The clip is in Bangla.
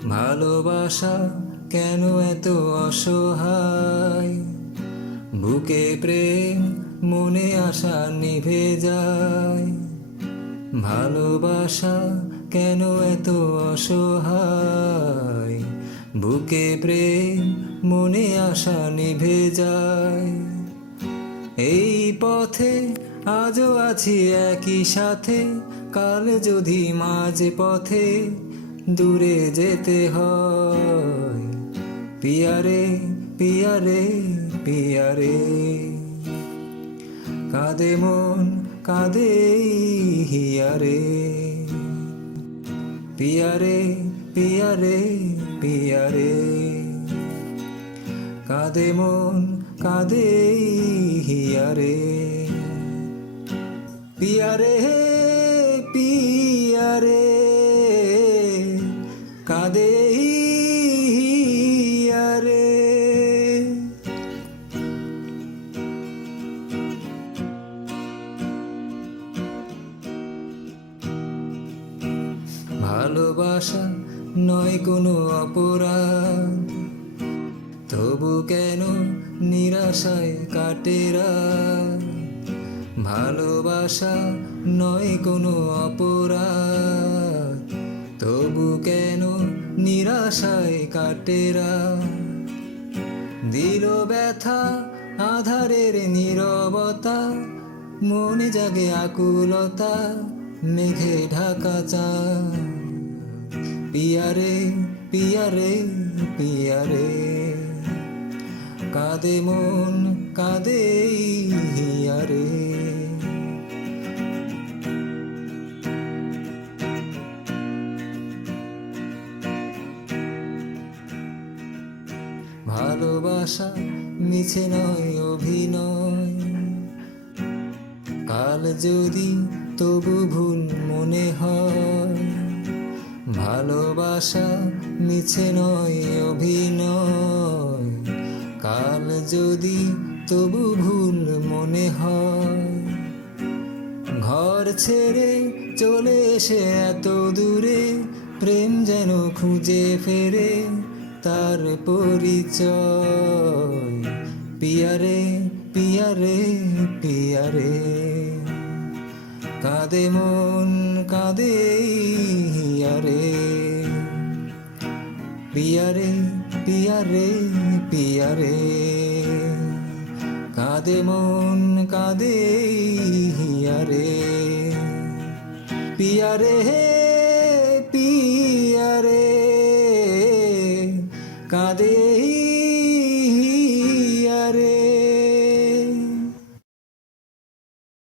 ভালোবাসা কেন এত অসহায়, বুকে প্রেম মনে আশা নিভে যায়। ভালোবাসা কেন এত অসহায়, বুকে প্রেম মনে আশা নিভে যায়। এই পথে আজও আছি একই সাথে, কাল যদি মাঝ পথে দূরে যেতে হয়। পিয়ারে পিয়ারে পিয়ারে, কাঁদে মন কাঁদে হিয়ারে। পিয়ারে পিয়ারে পিয়ারে, কাঁদে মন কাঁদে হিয়ারে। পিয়ারে পিয়ারে, কাঁদে হিয়ারে। ভালোবাসা নয় কোনো অপরাধ, তবু কেন নিরাশায় কাটে রাত। ভালোবাসা নয় কোনো অপরাধ, তবু কেন নিরাশায় কাটে রাত। দিল ব্যথা আধারের নীরবতা, মনে জাগে আকুলতা, মেঘে ঢাকা চাঁদ। পিয়ারে পিয়ারে পিয়ারে, কাঁদে মন কাঁদে হিয়ারে। ভালোবাসা মিছে নয় অভিনয়, কাল যদি তবু ভুল মনে হয়। ভালোবাসা মিছে নয় অভিনয়, কাল যদি তবু ভুল মনে হয়। ঘর ছেড়ে চলে এসে এত দূরে, প্রেম যেন খুঁজে ফেরে তার পরিচয়। পিয়ারে পিয়ারে পিয়ারে, কাঁদে মন কাঁদে হিয়ারে। পিয়ারে পিয়ারে পিয়ারে, কাঁদে মন কাঁদে হিয়ারে। পিয়ারে পিয়ারে, কাঁদে